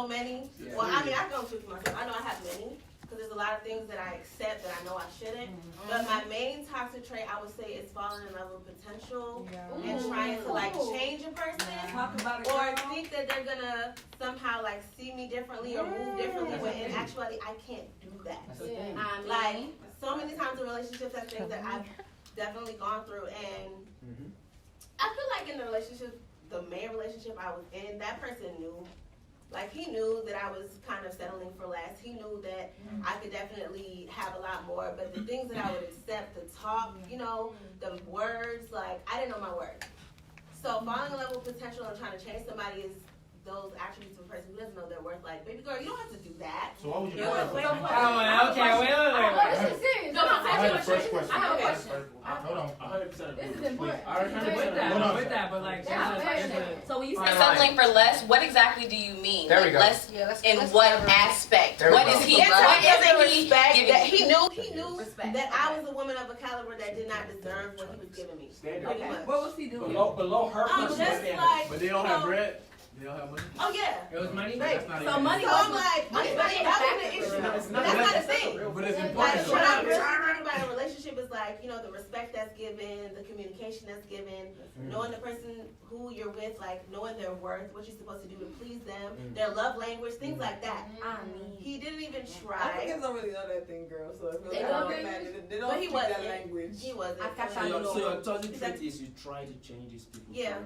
so many. Yeah. Well, I mean, I don't choose myself. I know I have many. Because there's a lot of things that I accept that I know I shouldn't. But my main toxic trait, I would say, is falling in love with potential and trying to like change a person, or think that they're gonna somehow like see me differently or move differently. When in actuality, I can't do that. Like so many times in relationships, that's things that I've definitely gone through, and I feel like in the relationship, the main relationship I was in, that person knew. Like, he knew that I was kind of settling for less. He knew that I could definitely have a lot more. But the things that I would accept, the talk, you know, the words, like, I didn't know my words. So falling in love with potential and trying to change somebody is those attributes of a person who doesn't know their worth. Like, baby girl, you don't have to do that. So what would you do? Wait. This is serious. No, I have a first question. I have a question. Hold on. 100%. This is important. With that, but like, So when you say settling for less, what exactly do you mean? There like we go. Less in what aspect? What is he? What isn't he giving? That he knew Respect. that I was a woman of a caliber that did not deserve what he was giving me. Pretty much. What was he doing? Below her I'm just like, But they don't have bread? They don't have money? oh yeah. It was money? Right. So money So I'm was like, that wasn't an issue. That's not a thing. But it's Like, important. what I'm really thinking about in a relationship is like, you know, the respect that's given, the communication that's given, knowing the person who you're with, like knowing their worth, what you're supposed to do to please them, their love language, things like that. He didn't even try. Africans don't really know that thing, girl. So if They they don't. They don't But he speak wasn't. that language. He wasn't. So your toxic trait is you try to change these people. Yeah.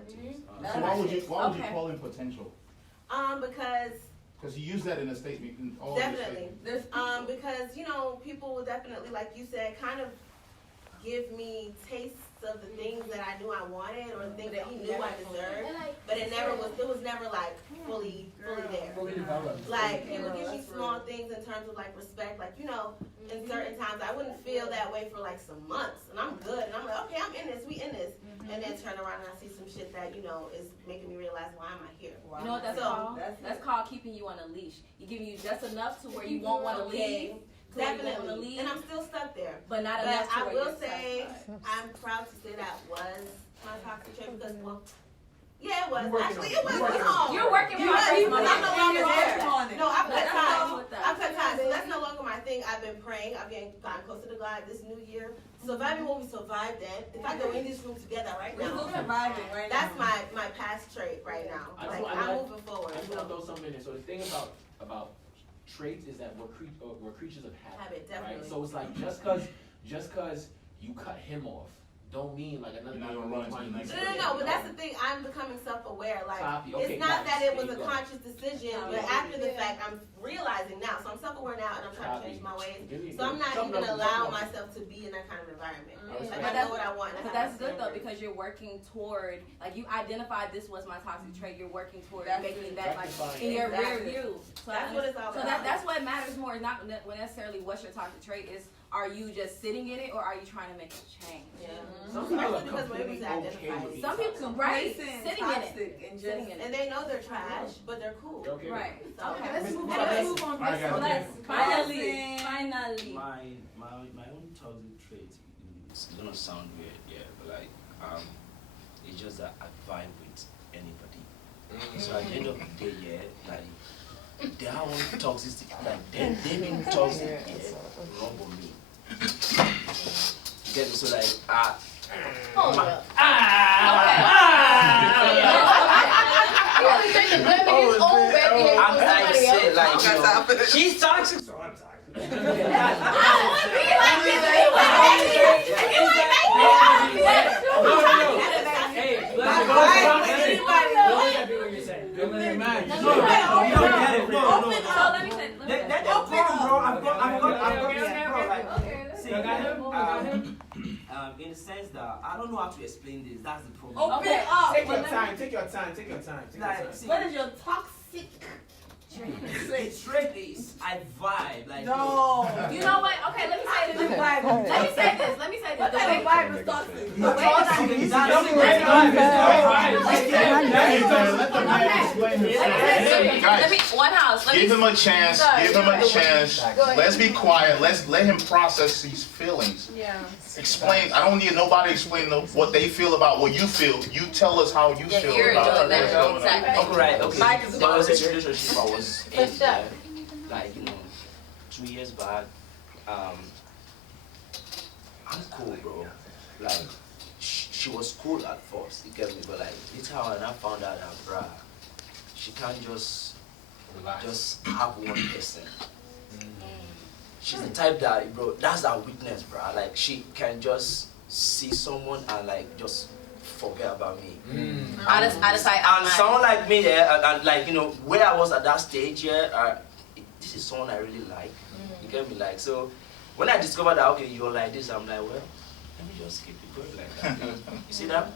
So why would you call him potential? Because you use that in a statement. In all definitely. Your Because, you know, people will definitely, like you said, kind of give me tastes of the things that I knew I wanted or the things that he knew I deserved. But it was never like fully there. Fully developed. Like, he would give me small things in terms of like respect. Like, you know, in certain times I wouldn't feel that way for like some months. And I'm good. And I'm like, okay, I'm in this. We in this. And then turn around and I see some shit that, you know, is making me realize, why am I here? You know what that's called? That's called keeping you on a leash. You give you just enough to where you won't want to leave. Definitely. And I'm still stuck there. But not enough to I where will you're say, satisfied. I'm proud to say that was my toxic trait because, well, yeah, it was. You're Actually, it was. You're working You on was, it. but I'm no longer there. No, I've cut That's time. all with that. I've cut time. So that's no longer my thing. I've been praying. I've gotten closer to God this new year. Surviving what we survived then. If I go in this room together right now, that's my past trait right now. Like, I'm moving forward. I just want to throw something in there. So the thing about traits is that we're creatures of habit. Definitely. Right? So it's like just cause you cut him off, don't mean like another You're not gonna run into the next No, but that's the thing. I'm becoming self-aware. Like, Okay, it's not that it was a there you go. conscious decision, but after the fact, I'm realizing now. So I'm self-aware now, and I'm trying to change my ways. So I'm not even allowing myself to be in that kind of environment. Like, I know what I want. But that's good though, because you're working toward, like, you identified this was my toxic trait. You're working toward making that like in your rear view. So that's what it's all about. So that's what matters more. It's not necessarily what's your toxic trait. Is are you just sitting in it or are you trying to make a change? Yeah. Some people are Because we're able to identify it. Some people right sitting in it. And they know they're trash, but they're cool. Okay. Right. So, Okay. Let's move All on. right, guys. Finally. My own toxic trait is gonna sound weird, yeah, but like it's just that I vibe with anybody. So at the end of the day, yeah, like their own toxicity, like they being toxic, yeah, wrong with me. Get me? So like I'm trying to say like you know, she's toxic, so I'm toxic. In the sense that I don't know how to explain this. That's the problem. Open up. Take your time. What is your toxic trait is I I vibe like. No. You know what? Okay, let me say this. Let me say this. Let me say this. What type of vibe is toxic? The way that I let me one house. Give him a chance. Give him a chance. Let's be quiet. Let's let him process these feelings. Yeah. Explain. I don't need nobody to explain what they feel about what you feel. You tell us how you feel you're about doing what's that. going on. Exactly. Okay, right. Okay. Mike is There was about a relationship I was in, like 2 years back. I'm cool, bro. Like she was cool at first, you get me, but like later on I found out that bruh, she can't just have one person. She's the type that, bro, that's her weakness, bruh. Like she can just see someone and like just forget about me. Out of sight, out of And mind. someone like me, and like where I was at that stage, this is someone I really like. You get me, like so. When I discovered that okay, you're like this, I'm like, well, let me just keep it going like that. You see that?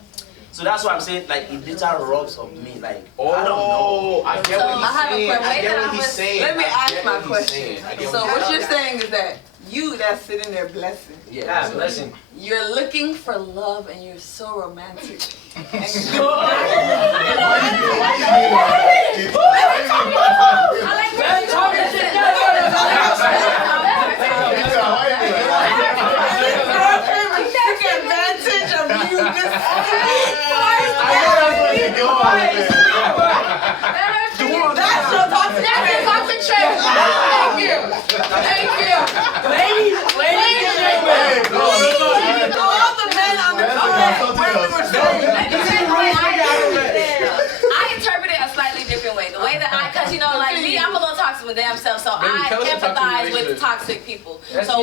So that's why I'm saying, like, it later rubs on me, like, I don't know. I get So, what I have a he's saying. I question. get what Wait, he's saying. Let me I ask get my what he's question. saying. I get So what what he's you're saying. saying is that you that's sitting there blessing. Yeah, blessing. You're looking for love and you're so romantic. Advantage of you. That's your toxic trait. Thank you. Thank you. Ladies and gentlemen. All the men on the I interpret it a slightly different way. The way that because like me, I'm a little toxic with damn self, so I empathize with toxic people. So the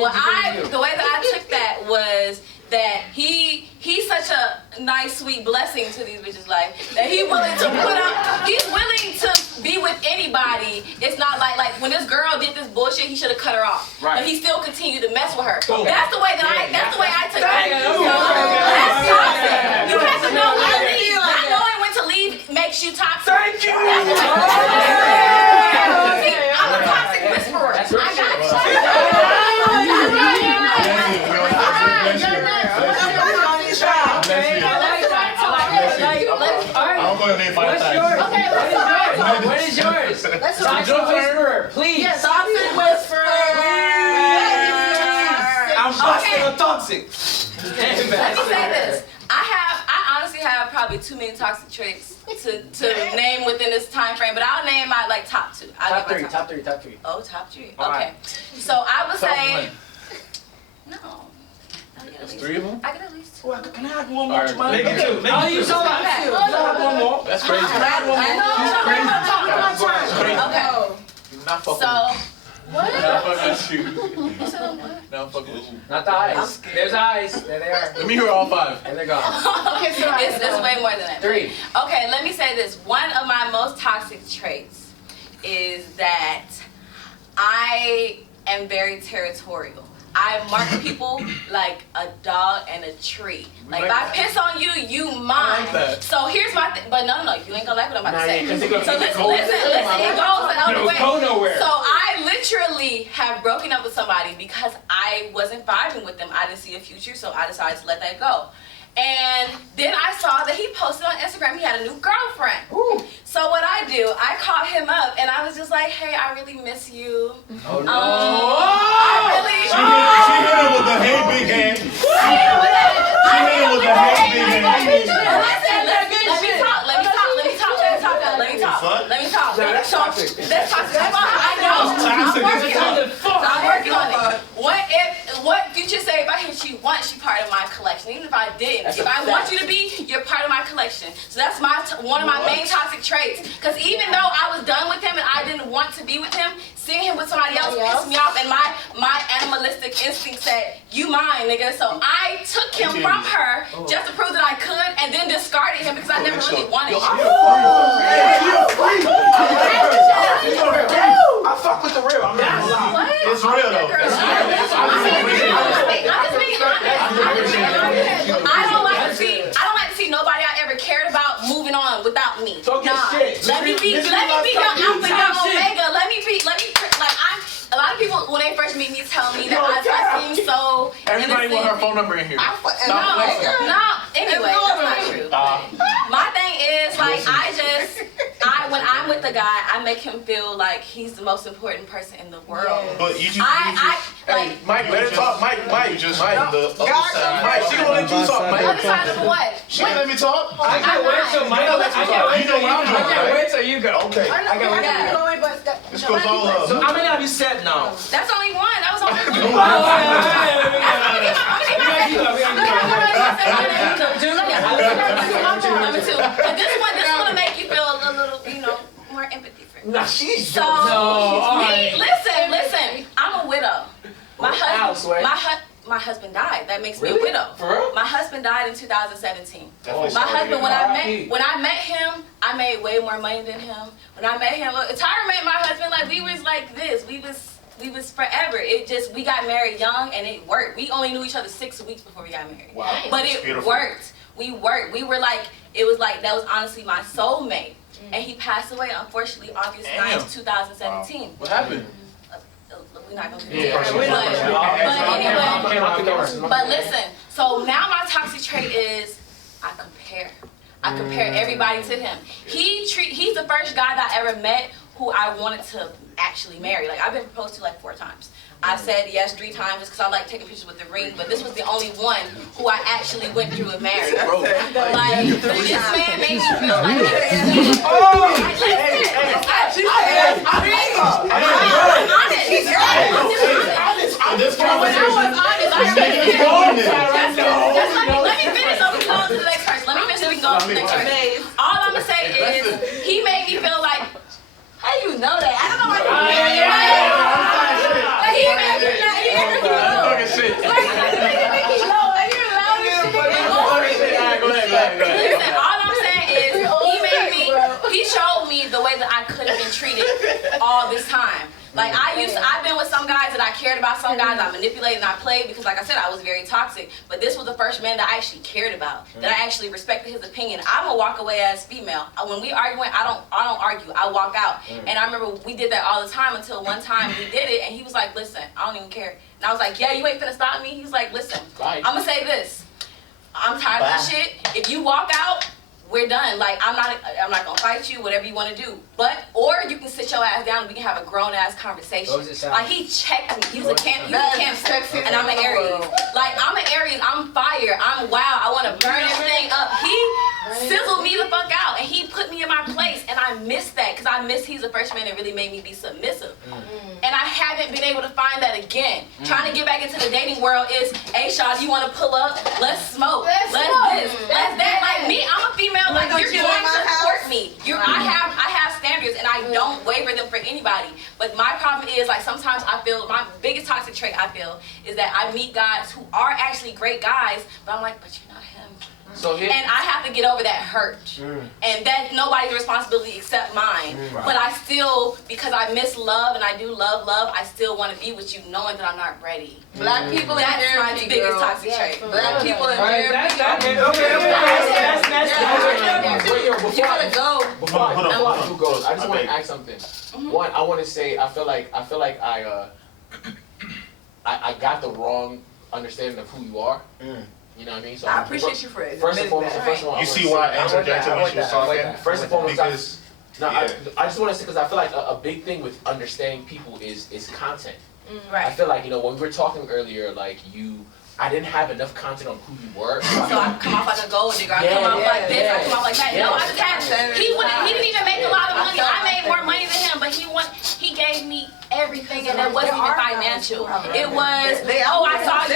way that I took that was that he's such a nice, sweet blessing to these bitches' life that he's willing to be with anybody. It's not like when this girl did this bullshit, he should have cut her off. Right. But he still continued to mess with her. Boom. That's the way that I took it. Thank you. That's toxic. You have to know when to leave. Not knowing when to leave makes you toxic. Thank you. See, I'm a toxic whisperer. That's I right. got you. I'm going to name my time. Okay, let's talk. What is yours? Let's Toxic talk. whisperer, please. Yes, toxic whisperer. I'm busting on toxic. Let me say this. I honestly have probably too many toxic traits to name within this time frame, but I'll name my top two. Top three. Oh, top three. All Okay. right. So I would Top say one. no. I get at least 3 of them? I get at least two. Well, can I add one All more right, to my make it two. I'll use all Okay. one more. That's crazy. Okay. You're not fucking So Not fucking with you. Not fucking with you. Not the eyes. There's eyes. There they are. Let me hear all 5. And they're gone. okay, so it's way more than that. 3. Okay, let me say this. One of my most toxic traits is that I am very territorial. I mark people like a dog and a tree. Like if I piss on you, you mine. I like that. So here's my thing. But no, you ain't gonna like what I'm about to say. Yeah, So listen, it goes the other way. Go nowhere. So I literally have broken up with somebody because I wasn't vibing with them. I didn't see a future, so I decided to let that go. And then I saw that he posted on Instagram he had a new girlfriend. Ooh. So what I do, I called him up and I was just like, hey, I really miss you. Oh no. I really. She hit him with the hey big hand. She hit him with the hey big hand. Listen, let me talk. That's toxic. That's toxic. I know. I'm working on it. What Future say if I hit you once, you're part of my collection. Even if I didn't. If I want you to be, you're part of my collection. So that's one of my main toxic traits. Because even though I was done with him and I didn't want to be with him, seeing him with somebody else pissed me off, and my animalistic instinct said, you mine, nigga. So I took him from her just to prove that I could, and then discarded him because I never really wanted you. I fuck with the real. I'm not gonna lie. What? It's real though. I don't like to see nobody I ever cared about moving on without me. Talk your shit. Let me be your alpha, your omega. Like of people, when they first meet me, tell me that I seem so Everybody want her innocent. phone number in here. No, anyway, that's not true. My thing is, like, when I'm with the guy, I make him feel like he's the most important person in the world. But you just, Hey, Mike, let her talk. Mike, you just the other side. Mike, she don't let you talk, Mike. Other side of what? She didn't let me talk. I can't wait till Mike. You know where I'm going, I can't right? wait till you go. Okay. I can't wait till you go. This goes all up. So how many have you said now? That's only one. That was only one. Number two. But this one will make you feel a little, more empathy for me. Nah, she's So, listen. I'm a widow. My husband died. That makes me a widow. For real? My husband died in 2017. Definitely My sorry to husband, hear when I met him, I made way more money than him. When I met him, Tyra met my husband like we was like this. We was forever. We got married young and it worked. We only knew each other 6 weeks before we got married. Wow. But it beautiful. worked. We worked. We were like, it was like, that was honestly my soulmate. And he passed away, unfortunately, August 9th, 2017. Wow. What happened? We're not gonna do Yeah, that. But anyway, but listen, so now my toxic trait is I compare everybody to him. He's the first guy that I ever met who I wanted to actually marry. Like, I've been proposed to like 4 times. I've said yes 3 times just because I like taking pictures with the ring, but this was the only one who I actually went through and married. Like, this man made me feel like this. Let me finish so we can go on to the next person. All I'm gonna say is, he made me feel like, how you know that? I don't know why you Listen, all I'm saying is, he showed me the way that I could have been treated all this time. Like, I've been with some guys that I cared about, some guys I manipulated and I played because, like I said, I was very toxic. But this was the first man that I actually cared about, that I actually respected his opinion. I'm gonna walk away as female. When we arguing, I don't argue. I walk out. And I remember we did that all the time until one time we did it, and he was like, "Listen, I don't even care." And I was like, "Yeah, you ain't finna stop me." He was like, "Listen, I'm gonna say this. I'm tired of this shit. If you walk out, we're done. Like, I'm not gonna fight you, whatever you wanna do. Or you can sit your ass down and we can have a grown ass conversation." Like, he checked me. He was a Cancer, and I'm an Aries. Like, I'm an Aries, I'm fire, I'm wild, I wanna burn everything up. He sizzled me the fuck out and he put me in my place, and I miss that because he's the first man that really made me be submissive. And I haven't been able to find that again. Trying to get back into the dating world is, "Hey, Shaw, you wanna pull up? Let's smoke. Let's this, let's that." Like, me, I'm a female, like, you're going to support me. I have standards and I don't waver them for anybody. But my problem is, like, sometimes I feel, my biggest toxic trait I feel is that I meet guys who are actually great guys, but I'm like, "But you're not him." And I have to get over that hurt. And that's nobody's responsibility except mine. But I still, because I miss love and I do love, I still want to be with you knowing that I'm not ready. Black people in That's my therapy, biggest girl. toxic trait. Black people in therapy. Before you go, I just want to ask something. One, I want to say, I feel like I got the wrong understanding of who you are. You know what I mean? So I appreciate you for it. First and foremost, You see why I interjected when she was talking? First and foremost, Because I just want to say, because I feel like a big thing with understanding people is content. I feel like, when we were talking earlier, like, I didn't have enough content on who you were. So I come off like a gold digger. I come off like this. I come off like that. No, I just had. He didn't even make a lot of money. I made more money than him, but he gave me everything, and it wasn't even financial. It was, I saw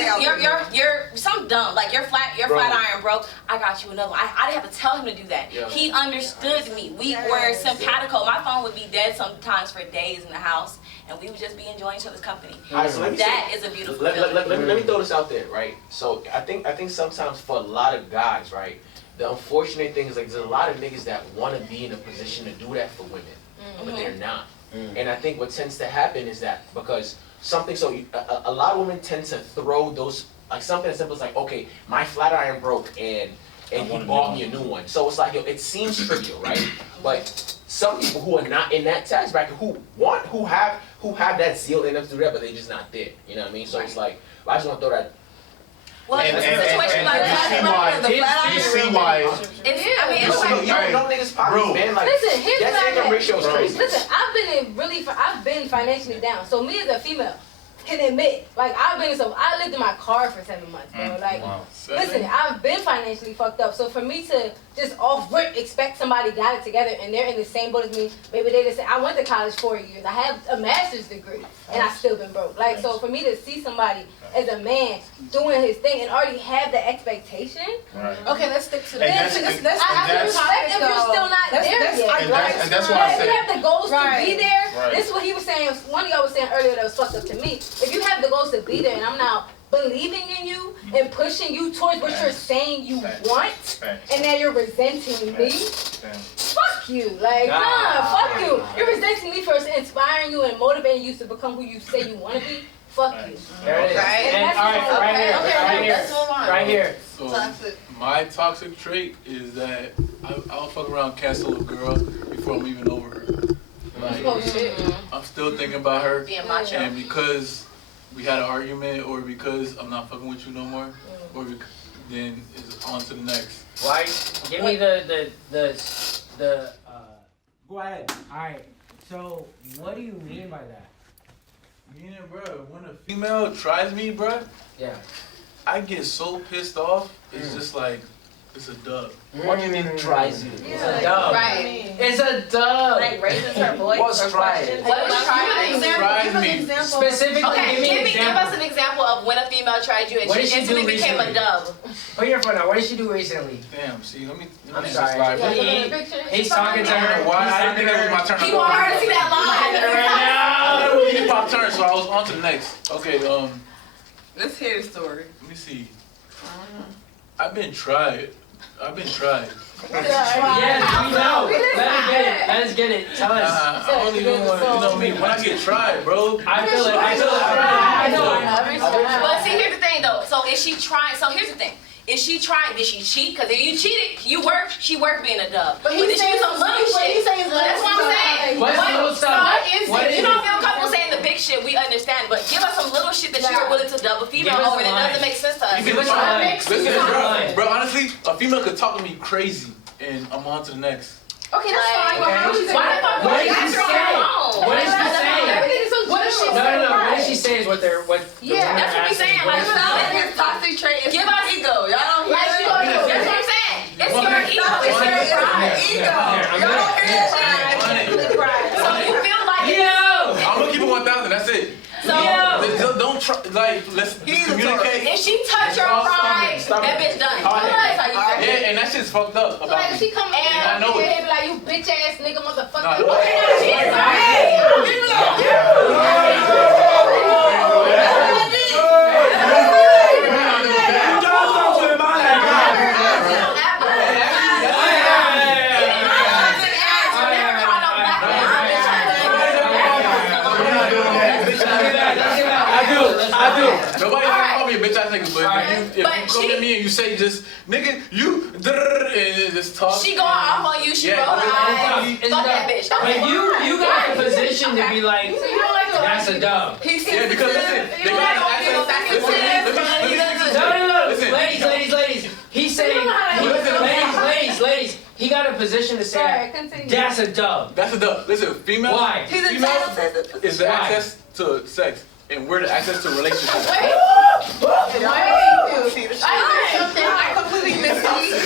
you. You're some dumb. Like, your flat iron broke. I got you another one. I didn't have to tell him to do that. He understood me. We were simpatico. My phone would be dead sometimes for days in the house, and we would just be enjoying each other's company. That is a beautiful feeling. Let me throw this out there, right? So I think sometimes for a lot of guys, right, the unfortunate thing is, like, there's a lot of niggas that want to be in a position to do that for women, but they're not. And I think what tends to happen is that because a lot of women tend to throw those, like, something as simple as, like, okay, my flat iron broke and he bought me a new one. So it's like, it seems trivial, right? But some people who are not in that tax bracket, who who have that zeal in them to do that, but they just not there. You know what I mean? So it's like, I just want to throw that. Well, in a situation like you see why. it's like, You don't niggas pockets, man. Like, Listen, here's that what income ratio is crazy. Listen, I've been financially down. So me as a female can admit, like I lived in my car for 7 months, bro. Like, listen, I've been financially fucked up. So for me to just off rip expect somebody got it together and they're in the same boat as me, maybe they just say, I went to college 4 years, I have a master's degree, and I still been broke. Like, so for me to see somebody as a man doing his thing and already have the expectation. Right. Okay, let's stick to I that. can respect if you're still not there yet. And that's why I if you said. have the goals to be there, Right. this is what he was saying. One of y'all was saying earlier that was fucked up to me. If you have the goals to be there, and I'm now believing in you and pushing you towards what you're saying you want, and then you're resenting me, fuck you. Like, nah, fuck you. You're resenting me for inspiring you and motivating you to become who you say you want to be. Fuck you. There it is. Right. And, all right, right here. So my toxic trait is that I'll fuck around, cancel a girl before I'm even over her. Like, I'm still thinking about her, being macho. and because we had an argument, or because I'm not fucking with you no more, or then it's on to the next. Why? Give me the Go ahead. Alright, so what do you mean by that? Meaning, bro, when a female tries me, bro, yeah, I get so pissed off. It's just like, it's a dub. What do you mean tries you? It's a dub. Right. It's a dub. Like raises her voice. What's trying? What was trying? Tries me. Specifically, Okay, give example. us an example of when a female tried you and What did she she do instantly became a recently? dub. Put your phone out. What did she do recently? Damn, see, let me I'm just sorry. slide. He's talking to her. Why? I didn't think that was my turn. He want her to see that line. Right now, he popped turn, so I was on to the next. Okay, Let's hear the story. let me see. I've been tried. Yes, we know. Let us get it. Tell us. I don't even want to, you know what I mean? When I get tried, bro. I feel it. I know. But see, here's the thing though. So is she trying? So here's the thing. Is she trying? Did she cheat? Because if you cheated, she worked being a dub. But did she do some little shit? That's what I'm saying. What's little stuff? You don't feel comfortable saying the big shit. We understand, but give us some little shit that you were willing to dub a female over. That doesn't make sense to us. Listen, bro, honestly, a female could talk to me crazy, and I'm on to the next. Okay, that's fine. Why the fuck would you ask her on the phone? What is she saying? What is she No. What did she say is what they're what? Yeah, that's what we saying. Like, his toxic trait is give us ego. Y'all don't hear That's what I'm saying. It's your ego. It's your pride. ego. Y'all don't hear that. So you feel like I'm gonna keep it 1,000. That's it. So Don't try. Like, let's communicate. if she touch your pride, that bitch done. That's how you feel. Yeah, and that shit's fucked up. So like if she come in I know and it. be like, you bitch ass nigga motherfucker. No, Okay, now she's sorry. I do. Nobody's gonna call me a bitch ass nigga, but if you come to me and you say just, nigga, you, and just talk. She going off on you, she roll her eyes. Fuck that bitch. But you got in a position to be like, that's a dub. Yeah, because listen, they got access. No. Listen. Ladies. He's saying, ladies. He got a position to say, that's a dub. That's a dub. Listen, female. Why? Female is the access to sex, and we're the access to relationships. I completely missed it.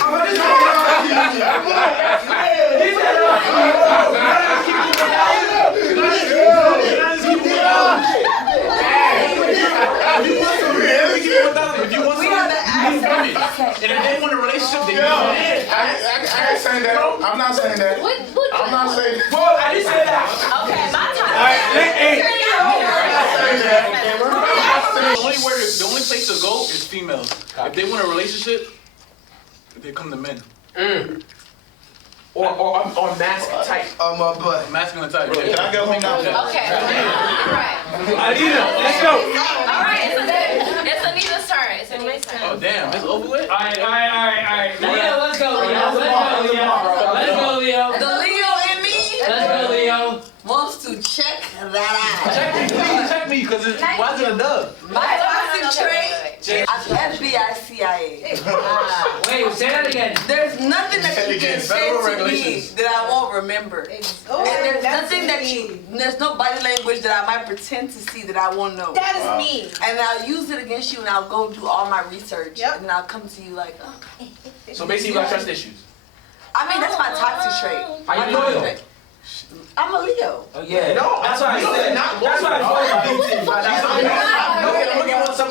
If you want something, and if they want a relationship, they I ain't saying that. I'm not saying that. I'm not saying that. Well, I didn't say that. Okay, my time. The only place to go is females. If they want a relationship, they come to men. Or mask type. But Masculine type. Can I go home now? Okay. Alright. Anita, let's go. Alright, it's Anita's turn. It's Anita's turn. Oh damn, it's over with? Alright. Leo, let's go, Leo. The Leo in me Let's go, Leo. wants to check that out. Check me because why is it a dub? My toxic trait is FBI, CIA. Wait, say that again. There's nothing that you can say to me that I won't remember. And there's nothing there's no body language that I might pretend to see that I won't know. That is me. And I'll use it against you and I'll go do all my research. And then I'll come to you like, oh. So basically, you got trust issues. I mean, that's my toxic trait. Are you loyal? I'm a Leo. Oh yeah. No, that's why I said. That's why I thought.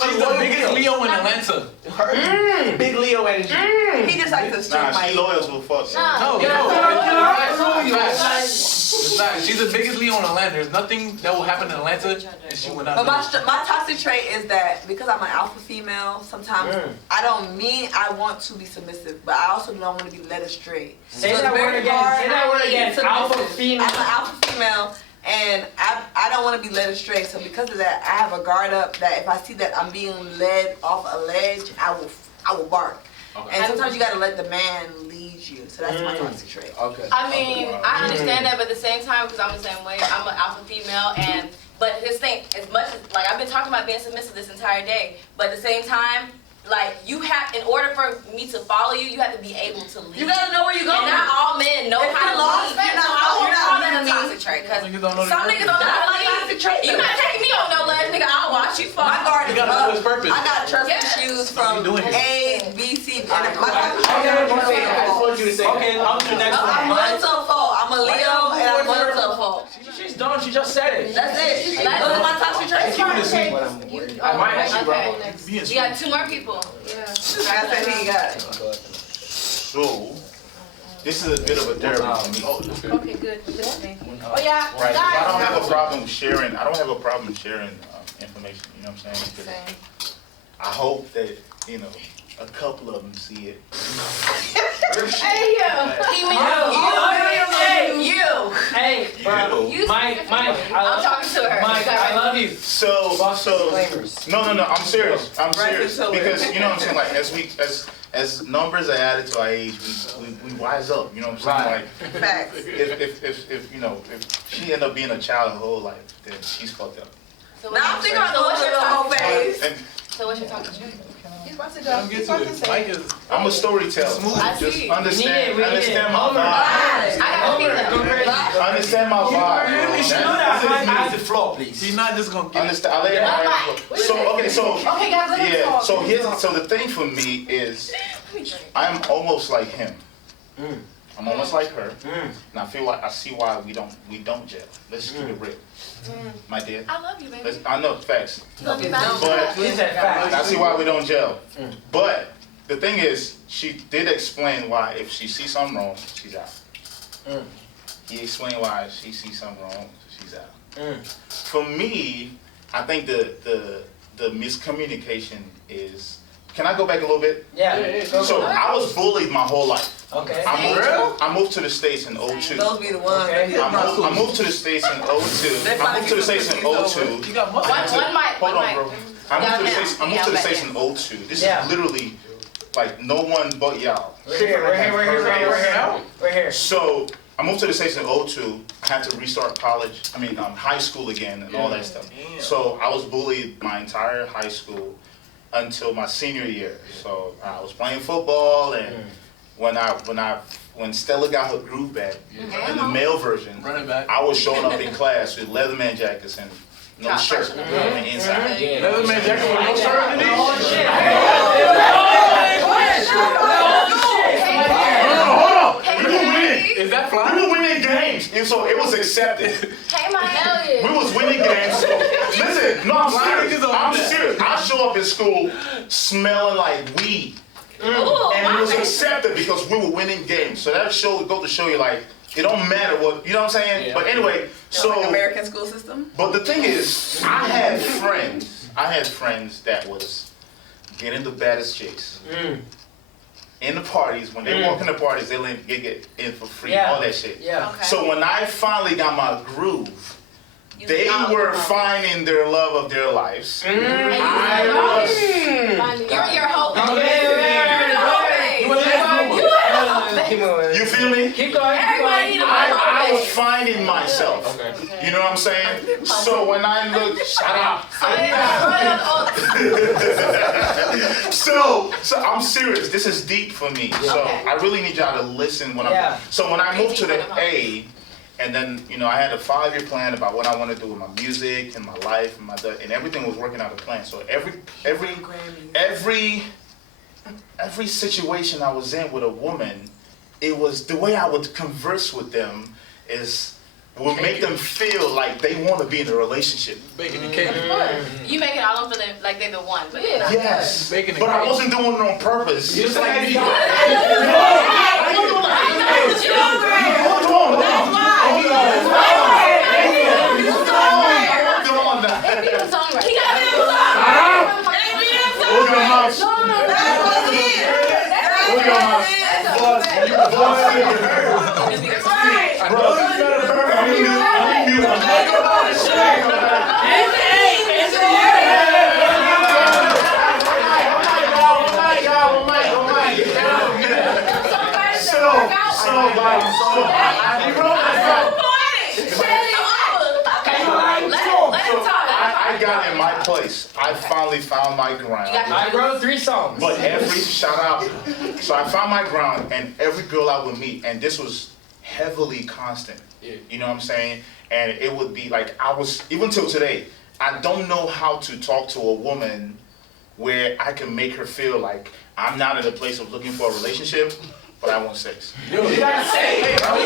She's the biggest Leo in Atlanta. Big Leo energy. He just likes to stroke my loyal to a fuck. No. She's the biggest Leo in Atlanta. There's nothing that will happen in Atlanta and she will not. But my toxic trait is that because I'm an alpha female, sometimes I don't mean I want to be submissive, but I also don't want to be led astray. Say that word again. Say that word again. Alpha female. I'm an alpha female, and I don't want to be led astray. So because of that, I have a guard up that if I see that I'm being led off a ledge, I will bark. Okay. And sometimes you gotta let the man lead you. So that's my toxic trait. Okay. I mean, I understand that, but at the same time, because I'm the same way, I'm an alpha female, but his thing, as much as, like, I've been talking about being submissive this entire day, but at the same time, like, you have, in order for me to follow you, you have to be able to lead. You gotta know where you're going. And not all men know how to lead. So I won't call that a toxic trait, because some niggas don't know how to lead. You not take me on no ledge, nigga. I'll watch you fall. My guard is up. Purpose. I got trust issues from A, B, C. I just want you to say. Okay, on to the next one. I'm loyal to a fault. I'm a Leo and I'm loyal to a fault. She's done. She just said it. That's it. Those are my toxic traits. I might actually Okay. You got 2 more people. I said he got it. So, this is a bit of a therapy for me. Okay, good. Oh yeah. Right. Guys. I don't have a problem with sharing. I don't have a problem sharing information. You know what I'm saying? Because I hope that a couple of them see it. Hey yo. You. Hey, bro. Mike, I'm talking to her. Mike, I love you. So no, I'm serious. I'm serious because you know what I'm saying. Like as numbers are added to our age, we wise up. You know what I'm saying? Like Facts. if she end up being a child her whole life, then she's fucked up. So now I'm thinking about the whole phase. So what's your toxic trait? He's about to Let him get to it. Mike is. I'm a storyteller. I Just see. understand my vibe. I Understand my vibe. Use the floor, please. He's not just gonna get. Understand. I lay it out. So Okay, guys, let me talk. So the thing for me is, I'm almost like him. I'm almost like her, and I see why we don't gel. Let's just keep it real, my dear. I love you, baby. I know facts, Love you, baby. but I I see why we don't gel. But the thing is, she did explain why if she sees something wrong, she's out. He explained why if she sees something wrong, she's out. For me, I think the miscommunication is. Can I go back a little bit? Yeah. So I was bullied my whole life. Okay. I moved to the States in 02. Those be the ones. Okay. I moved to the States in 02. I moved to the States in 02. You got One mic. Hold on, bro. I moved to the States in 02. This is literally like no one but y'all. We're here. So I moved to the States in 02. I had to restart high school again and all that stuff. So I was bullied my entire high school until my senior year. So I was playing football, and when Stella got her groove back in the male version, I was showing up in class with Leatherman jackets and no shirt on the inside. Leatherman jacket with no shirt underneath. Hold on. We were winning. Is that fly? We were winning games, and so it was accepted. Hey, my hell yeah. We was winning games. So, listen, no, I'm serious. I'm serious. I show up in school smelling like weed. And it was accepted because we were winning games. So that go to show you, like, it don't matter what, you know what I'm saying? Yeah. But anyway, so. Like American school system? But the thing is, I had friends that was getting the baddest chicks. In the parties, when they walk in the parties, they get in for free, all that shit. Yeah. Okay. So when I finally got my groove, they were finding their love of their lives. I was. You're your hope. You feel me? Keep going. Everybody need a I I was finding myself. You know what I'm saying? So when I look, shut up. So I'm serious. This is deep for me. So I really need y'all to listen when I'm. So when I moved to the A, and then I had a 5-year plan about what I want to do with my music and my life and everything was working out a plan. So every situation I was in with a woman, it was the way I would converse with them would make them feel like they want to be in a relationship. Baking the cake. You make it all over them like they're the one, but they're not. Yes, but I wasn't doing it on purpose. Just like me. Hold I got in my place. I finally found my ground. I wrote 3 songs. But shout out. So I found my ground, and every girl I would meet, and this was heavily constant. You know what I'm saying? And it would be like even till today, I don't know how to talk to a woman where I can make her feel like I'm not in a place of looking for a relationship, but I want sex. You gotta say it, bro.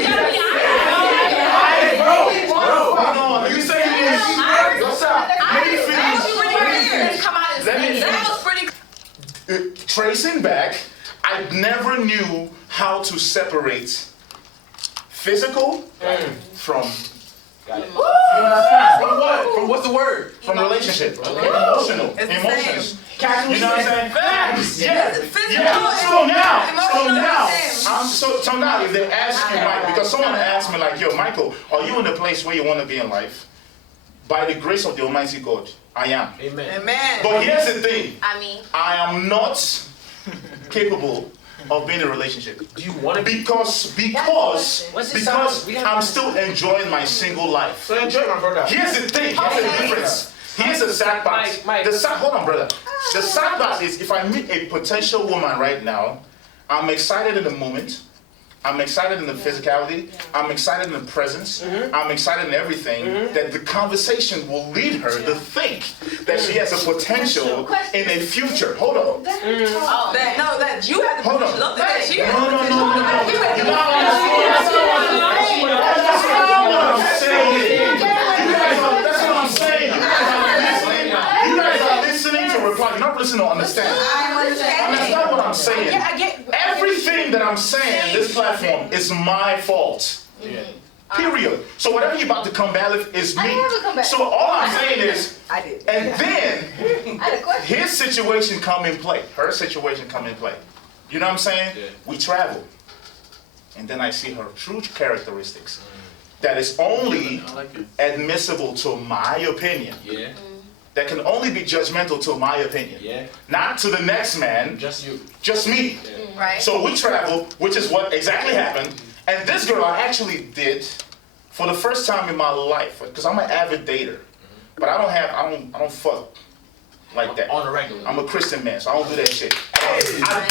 Bro, you say this. What's up? Tracing back, I never knew how to separate physical from. Got it. You understand? From what? From what's the word? From relationship. Emotional. Emotions. You know what I'm saying? Facts. Yeah. So now, if they ask you, Mike, because someone asked me like, yo, Michael, are you in a place where you want to be in life? By the grace of the Almighty God, I am. Amen. But here's the thing. I am not capable of being in a relationship. Do you want to be? Because I'm still enjoying my single life. So enjoy, my brother. Here's the thing. Here's the difference. Here's the sad part. Hold on, brother. The sad part is if I meet a potential woman right now, I'm excited in the moment. I'm excited in the physicality. I'm excited in the presence. I'm excited in everything. That the conversation will lead her to think that she has a potential in a future. Hold on. That you have the potential. No. That's what I'm saying. You guys are listening to reply. You're not listening to understand. That's not what I'm saying. Everything that I'm saying on this platform is my fault. Period. So whatever you're about to combat with is me. So all I'm saying is, and then his situation come in play. Her situation come in play. You know what I'm saying? We travel. And then I see her true characteristics. That is only admissible to my opinion. That can only be judgmental to my opinion. Not to the next man. Just you. Just me. Right. So we travel, which is what exactly happened. And this girl I actually did for the first time in my life, because I'm an avid dater. But I don't fuck like that. On a regular. I'm a Christian man, so I don't do that shit. I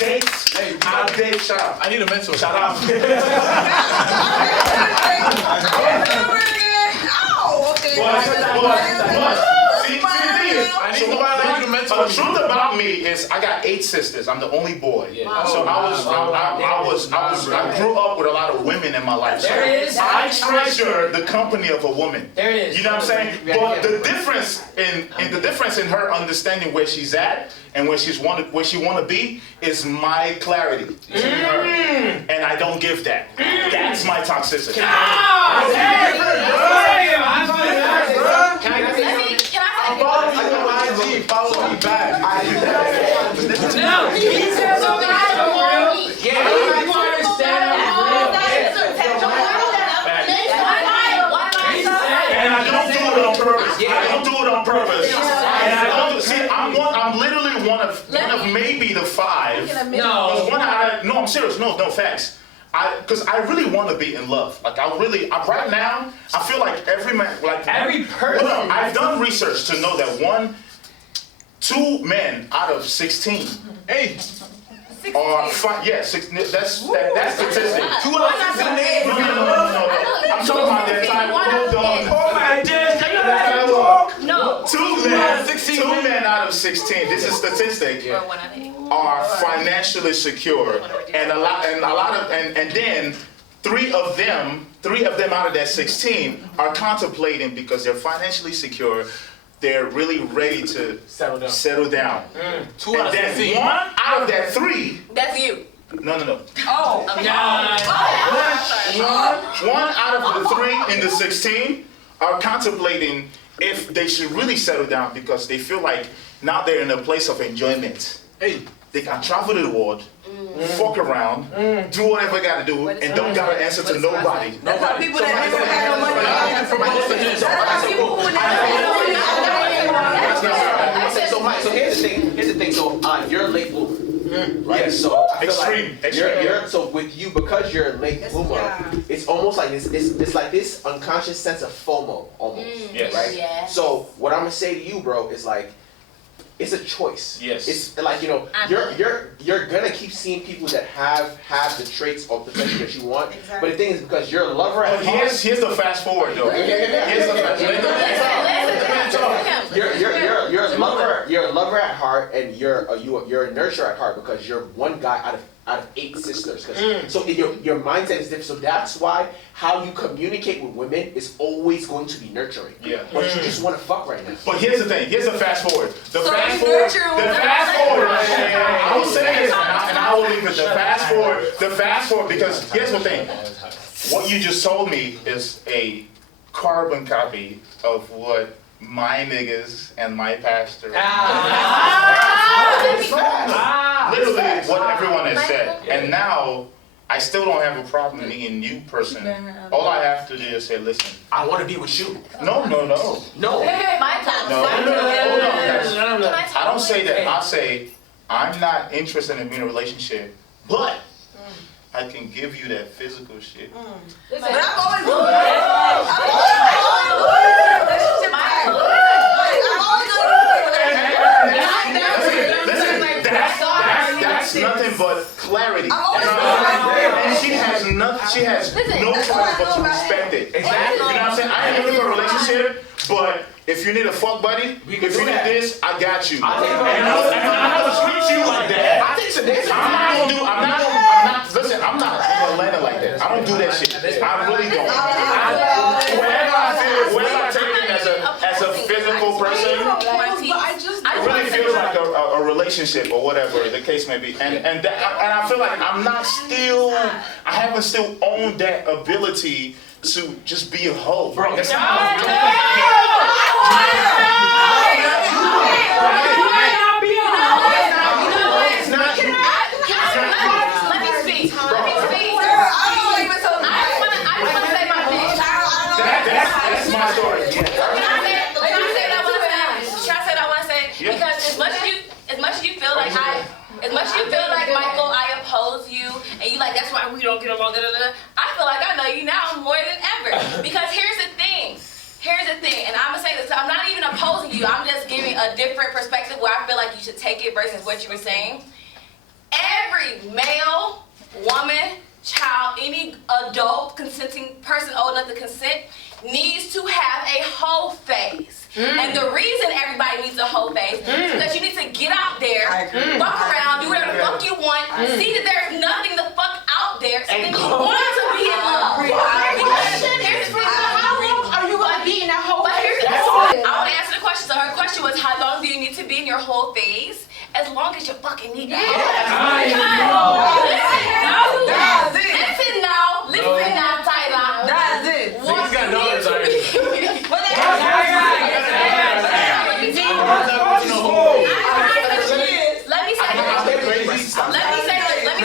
date, shut up. I need a mentor. Shut up. The truth about me is I got 8 sisters. I'm the only boy. So I grew up with a lot of women in my life. So I treasure the company of a woman. There it is. You know what I'm saying? But the difference in her understanding where she's at and where she want to be is my clarity. And I don't give that. That's my toxicity. Follow me back. No, he says so bad. Yeah, you understand. And I don't do it on purpose. I don't do it on purpose. And I don't see. I'm literally one of maybe the 5. No. No, I'm serious. No facts. because I really want to be in love. Like right now, I feel like every man, like every person. I've done research to know that 2 men out of 16, are that's statistic. 2 out of 16. No. I'm talking about that time. Hold on. Oh my God. No. 2 men out of 16. This is statistic. Are financially secure, and then 3 of them out of that 16 are contemplating because they're financially secure. They're really ready to settle down. 2 out of 16. 1 out of that 3. That's you. No. Oh. One out of the 3 in the 16 are contemplating if they should really settle down because they feel like now they're in a place of enjoyment. They can travel the world, fuck around, do whatever they gotta do, and don't gotta answer to nobody. That's how people that never had no money. So here's the thing. So you're a late bloomer, right? Yeah. So I feel extreme. So with you, because you're a late bloomer, it's almost like it's like this unconscious sense of FOMO, almost, right? Yeah. So what I'm gonna say to you, bro, is like, it's a choice. Yes. It's like, you're gonna keep seeing people that have the traits or potential that you want. Exactly. But the thing is, because you're a lover at heart. Here's the fast forward though. Here's the fast forward. You're a lover at heart, and you're a nurturer at heart because you're one guy out of 8 sisters. So your mindset is different. So that's why how you communicate with women is always going to be nurturing. Yeah. But you just want to fuck right now. But here's the thing. Here's the fast forward. The fast forward. I will say this, and I will leave it. The fast forward, because here's the thing. What you just told me is a carbon copy of what my niggas and my pastor. Literally what everyone has said. And now, I still don't have a problem being a new person. All I have to do is say, listen. I want to be with you. No. My time. No. Hold on. I don't say that. I say, I'm not interested in being in a relationship, but I can give you that physical shit. But I'm always That's nothing but clarity. And she has no choice but to respect it. Exactly. You know what I'm saying? I ain't looking for a relationship, but if you need a fuck buddy, if you need this, I got you. And I will treat you like that. I'm not in Atlanta like that. I don't do that shit. I really don't. Whenever I take it as a physical person, it really feels like a relationship or whatever the case may be. And I feel like I haven't still owned that ability to just be a hoe. Bro, that's That's my story. Because as much as you feel like Michael, I oppose you, and you like that's why we don't get along. I feel like I know you now more than ever. Because here's the thing, and I'm gonna say this. I'm not even opposing you. I'm just giving a different perspective where I feel like you should take it versus what you were saying. Every male, woman, child, any adult consenting person old enough to consent needs to have a hoe phase. And the reason everybody needs a hoe phase is because you need to get out there, fuck around, do whatever the fuck you want, see that there's nothing the fuck out there, so then you want to be in love. Because here's the thing, how long are you going to be in that hoe phase? I want to answer the question. So her question was, how long do you need to be in your whole phase? As long as you fucking need that. Listen now, Tyler. That's it. What got daughters already. Let me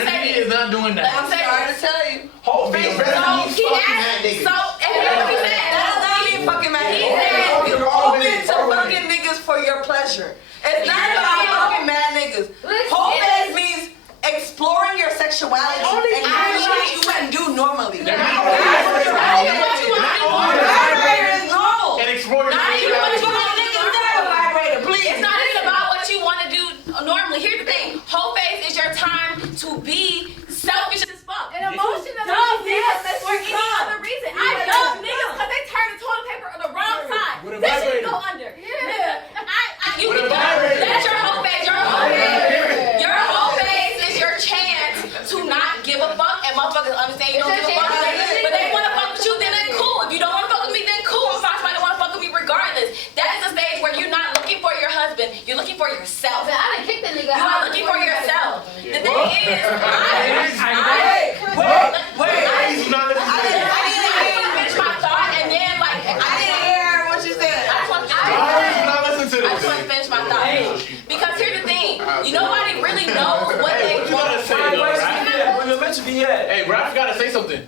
say He is not doing that. I'm sorry to tell you. Whole face and here's what he said. That's not me fucking mad niggas. You're open to fucking niggas for your pleasure. It's not about fucking mad niggas. Whole phase means exploring your sexuality Only and what you wouldn't do normally. Not even what you want to do normally. And explore your Not even what you want to do. Please. It's not even about what you want to do normally. Here's the thing. Whole phase is your time to be selfish as fuck. And emotional. Dumb niggas for any other reason. I dumb niggas because they turn the toilet paper on the wrong side. This shit go under. You can that's your whole phase. Your whole phase is your chance to not give a fuck, and motherfuckers understand you don't give a fuck. But they want to fuck with you, then it's cool. If you don't want to fuck with me, then cool. I'm sorry, somebody want to fuck with me regardless. That is the stage where you're not looking for your husband. You're looking for yourself. I done kicked that nigga You out. are looking for yourself. The thing is, I didn't finish my thought, and then like I didn't hear what you said. I just want to finish my thought. Because here's the thing, nobody really knows what they want. We're meant to be here. Hey, Raph gotta say something.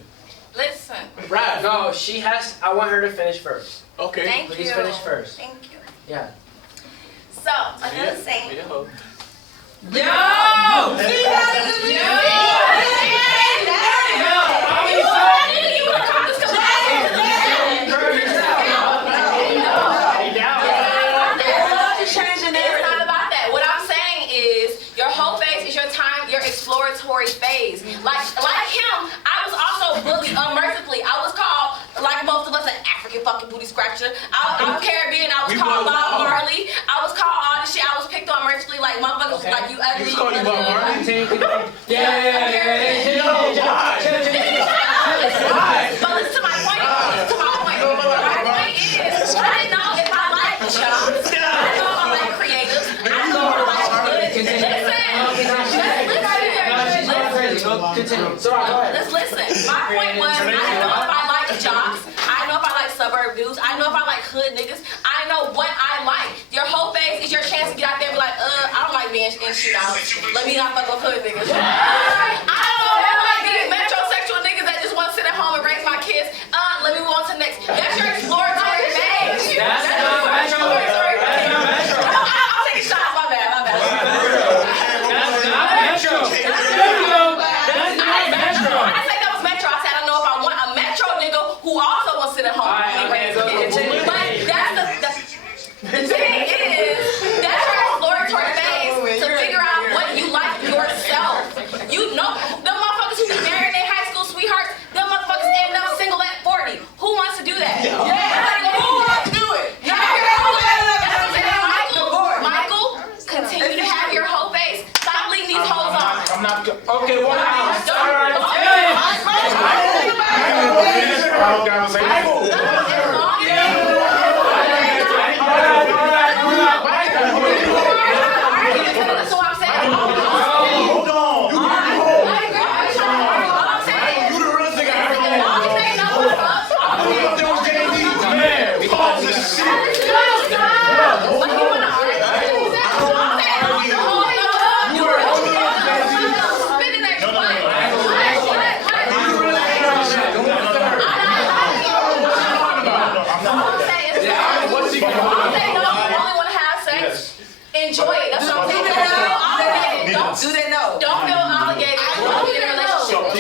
Listen. Raph. No, she has. I want her to finish first. Okay. Thank Please you. finish first. Thank you. Yeah. So, another thing. Exploratory phase. Like him, I was also bullied unmercifully. I was called, like most of us, an African fucking booty scratcher. I'm Caribbean. I was called Bob Marley. I was called all this shit. I was picked on mercifully, like motherfuckers was like you ugly. He called you Bob Marley? But listen to my point. My point is, I didn't know if I like jobs. I didn't know if I like creatives. I didn't know if I like Let's listen. My point was, I didn't know if I like jocks. I didn't know if I like suburb dudes. I didn't know if I like hood niggas. I didn't know what I like. Your whole phase is your chance to get out there and be like, I don't like being in shootouts. Let me not fuck with hood niggas. I don't know if I like these metrosexual niggas that just want to sit at home and raise my kids. Let me move on to the next. That's your exploratory phase. That's your exploratory phase. I'll take a shot. My bad. Who also wants to sit at home and raise kids. But the thing is, that's your exploratory phase to figure out what you like yourself. You know, the motherfuckers who be married their high school sweethearts, them motherfuckers end up single at 40. Who wants to do that? Who wants to do it? Michael, continue to have your whole face. Stop leaving these hoes on. I'm not. Okay, one house. Enjoy it. That's what I'm saying. Do they know? Don't feel obligated. Don't be in a relationship.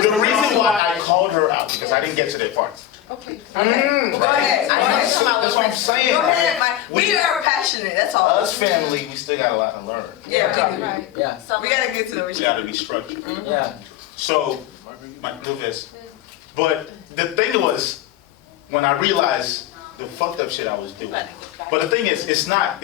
The reason why I called her out because I didn't get to that part. Okay. Go ahead. That's what I'm saying. Go ahead, Mike. We are passionate. That's all. Us family, we still got a lot to learn. Yeah. Yeah. We gotta get to the. We gotta be structured. Yeah. So, my but the thing was, when I realized the fucked up shit I was doing. But the thing is, it's not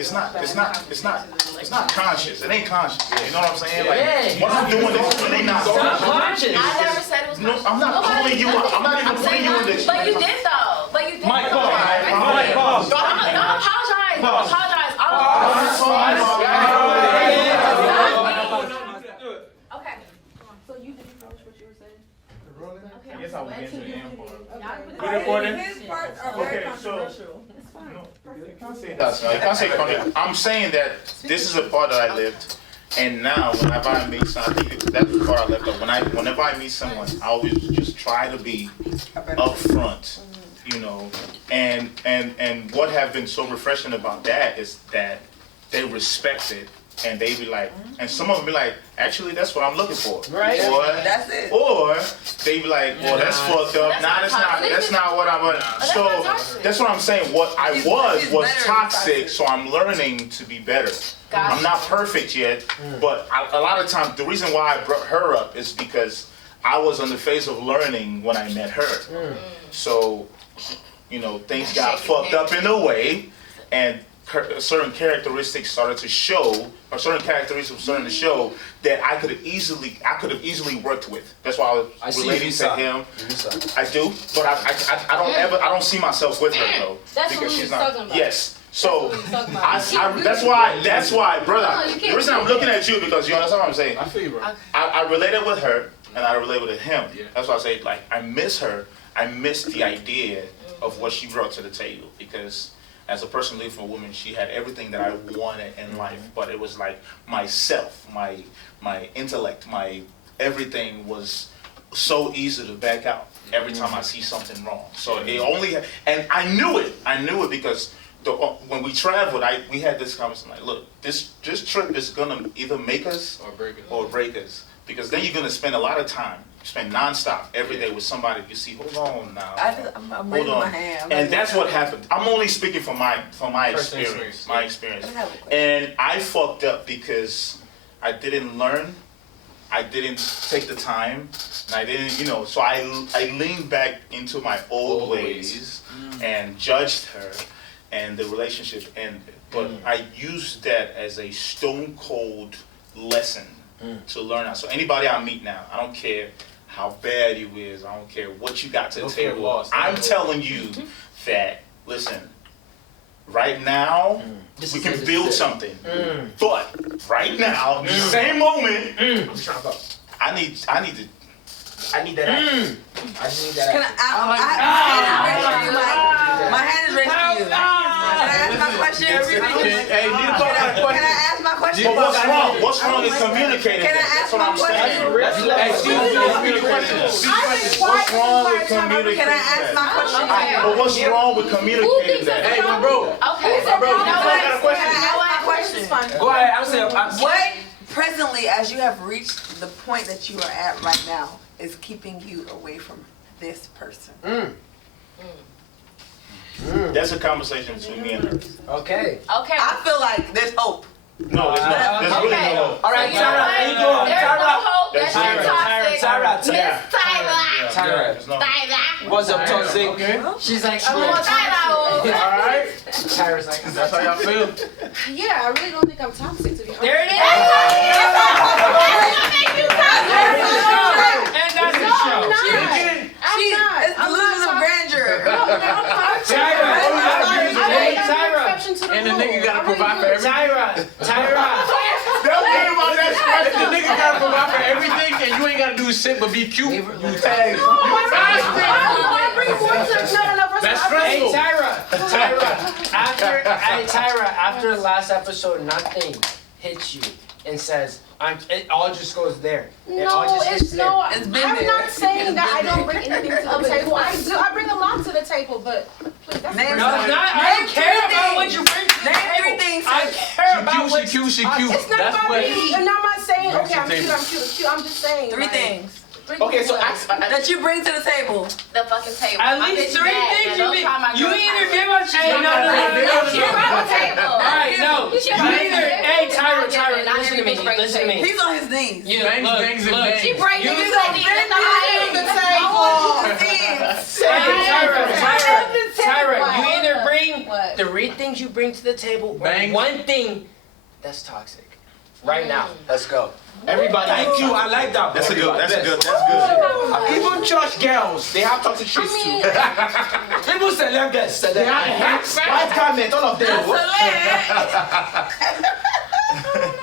conscious. It ain't conscious. You know what I'm saying? Like, what I'm doing is really not conscious. I never said it was conscious. No, I'm not calling you out. I'm not even putting you in this. But you did though. Mike, pause. Don't apologize. Pause. Apologize. Okay. So you did finish what you were saying? Okay. I guess I will get to the end part. Good recording. His parts are very controversial. I'm saying that this is a part that I lived, and now whenever I meet someone, I think that's the part I left off. Whenever I meet someone, I always just try to be upfront, you know. And what have been so refreshing about that is that they respect it and they be like, and some of them be like, actually, that's what I'm looking for. Right. Or, That's it. Or they be like, well, that's fucked up. Nah, that's not what I want. So that's what I'm saying. What I was toxic, so I'm learning to be better. I'm not perfect yet, but a lot of times, the reason why I brought her up is because I was on the phase of learning when I met her. So, you know, things got fucked up in a way, and certain characteristics started to show, or certain characteristics started to show that I could have easily worked with. That's why I was relating to him. I do, but I don't see myself with her though. That's because she's not. Talking about. Yes. So that's why, brother. The reason I'm looking at you because you understand what I'm saying. I feel you, bro. I related with her and I related with him. That's why I say like I miss her. I miss the idea of what she brought to the table because. As a person living for a woman, she had everything that I wanted in life, but it was like myself, my intellect, my everything was so easy to back out every time I see something wrong. So it only, and I knew it because when we traveled, we had this conversation like, look, this trip is gonna either make us or break us, because then you're gonna spend a lot of time. Spend nonstop every day with somebody you see. Hold on now. I'm raising my hand. And that's what happened. I'm only speaking from my experience. My experience. And I fucked up because I didn't learn. I didn't take the time. And I didn't, so I leaned back into my old ways and judged her, and the relationship ended. But I used that as a stone cold lesson to learn out. So anybody I meet now, I don't care how bad you is, I don't care what you got to the table. I'm telling you that, listen, right now, we can build something. But right now, the same moment, I need that. I need that. My hand is raised to you. Can I ask my question? Can I ask my question? But what's wrong? What's wrong is communicating. Can I ask my question? What's wrong with communicating? Can I ask my question? But what's wrong with communicating that? Hey, my bro. Okay. My bro, Can I ask my question? Go ahead. I'm saying. What presently, as you have reached the point that you are at right now, is keeping you away from this person? That's a conversation between me and her. Okay. I feel like there's hope. No, there's not. There's really no hope. All right, Tyra. There's no hope. That's Tyra. What's up, Toxic? Okay. She's like, I'm on Tyra. All right. Tyra's like, that's how y'all feel. Yeah, I really don't think I'm toxic, to be honest. There it is. And that's the show. It's delusion of grandeur. Tyra. And the nigga gotta provide for everything. Tyra. The nigga gotta provide for everything, and you ain't gotta do shit but be cute. You tag. That's stressful. Hey, Tyra, after the last episode, nothing hits you and says, it all just goes there. I'm not saying that I don't bring anything to the table. I do. I bring a lot to the table, but please, that's I don't care about what you bring to the table. I care about what she cute. It's not about me. And I'm not saying, okay, I'm cute. I'm just saying. Three things. Okay, so that you bring to the table. The fucking table. At least three things you bring. You either give us. Hey, no. Alright, no. You either. Hey, Tyra, listen to me. He's on his knees. Bangs. She brings you to the table. Tyra, you either bring the three things you bring to the table or one thing that's toxic. Right now, let's go. Everybody, thank you. I like that. That's good. Even church girls, they have toxic traits too. Even celeb girls, they have white garment, all of them.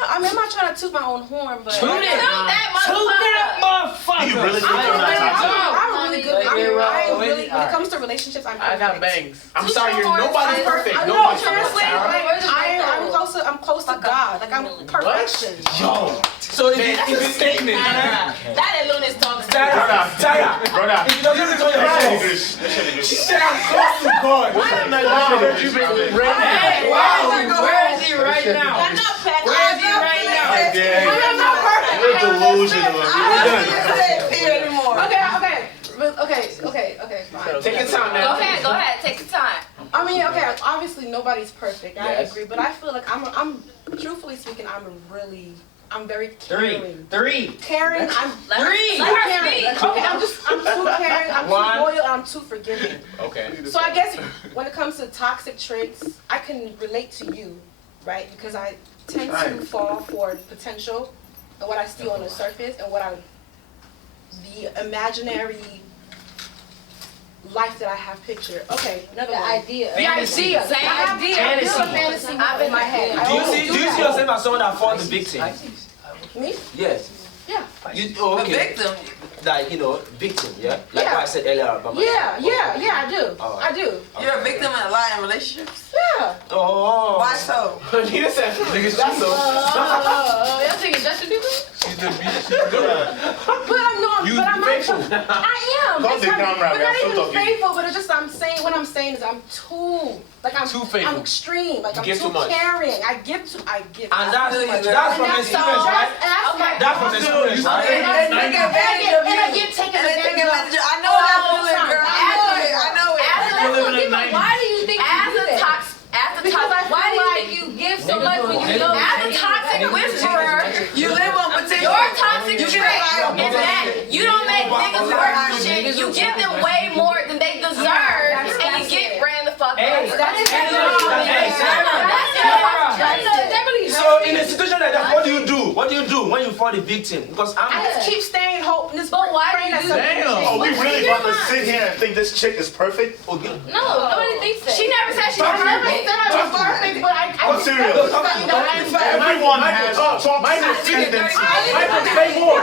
I mean, I'm not trying to toot my own horn, but toot that motherfucker. You really think you're not toxic? I'm really good. When it comes to relationships, I'm perfect. I got bangs. I'm sorry, nobody's perfect. No, seriously, I'm close to God. Like I'm perfection. Yo. So it's a statement. That alone is toxic. Brother. If you don't give it to your friends. She said I'm close to God. Where is he right now? Where is he right delusional. Okay, fine. Take your time now. Go ahead, take your time. I mean, okay, obviously nobody's perfect. I Yes. agree, but I feel like I'm truthfully speaking, I'm very caring. Three. Caring, I'm Three. too caring. Okay, I'm too caring, I'm One. too loyal, I'm too forgiving. Okay. So I guess when it comes to toxic traits, I can relate to you, right? Because I tend to fall for potential and what I see on the surface and the imaginary life that I have pictured. Okay, another The one. idea. The idea. Same I have idea. I build a fantasy in my head. I Do you always see that. yourself as someone that falls the victim? Me? Yes. Yeah. The victim. Like, victim, yeah? Like Yeah. what I said earlier about Yeah, I do. Oh. I do. You're a victim in a lot in relationships? Yeah. Oh. Why so? You said, Niggas that's so. Y'all thinking Justin Bieber? She's the bitch. But I'm faithful. I am. Call It's the not- camera, but man. not I'm even still talking. faithful, but it's just what I'm saying is I'm too Too faithful. I'm extreme. Like I'm give too too much. caring. I give. And that's from And experience, right? That's from experience, right? And I get taken advantage of. I know that feeling, girl. I know it. Why do you think you do that? Why do you think you give so much when you know? As a toxic whisperer, You live on potential. your toxic trait is that you don't make niggas work for shit. You give them way more than they deserve, and you get ran the fuck over. So in a situation like that, what do you do? What do you do when you fall the victim? Because I just keep staying hope. But why do you do that? Oh, we really about to sit here and think this chick is perfect? No, nobody thinks that. She never said she I was never perfect. said I was perfect, but I I'm serious. Everyone has toxic tendencies. Michael, say more.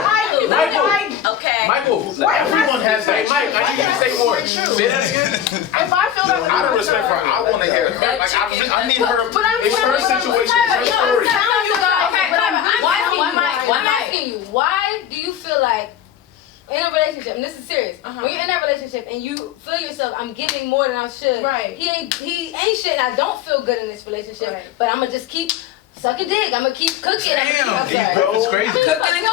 Okay. Michael. Everyone has Hey, that. Mike, I need you to say more. Say that again. If I feel that Out of respect for her, I want to hear her. Like, I need her. But I'm It's her situation. It's her story. I'm asking you, why do you feel like in a relationship, and this is serious, when you're in a relationship and you feel yourself, I'm giving more than I should. Right. He ain't shit, and I don't feel good in this relationship. Right. But I'm gonna just keep sucking dick. I'm gonna keep cooking. Damn, It's crazy. Cooking and cleaning.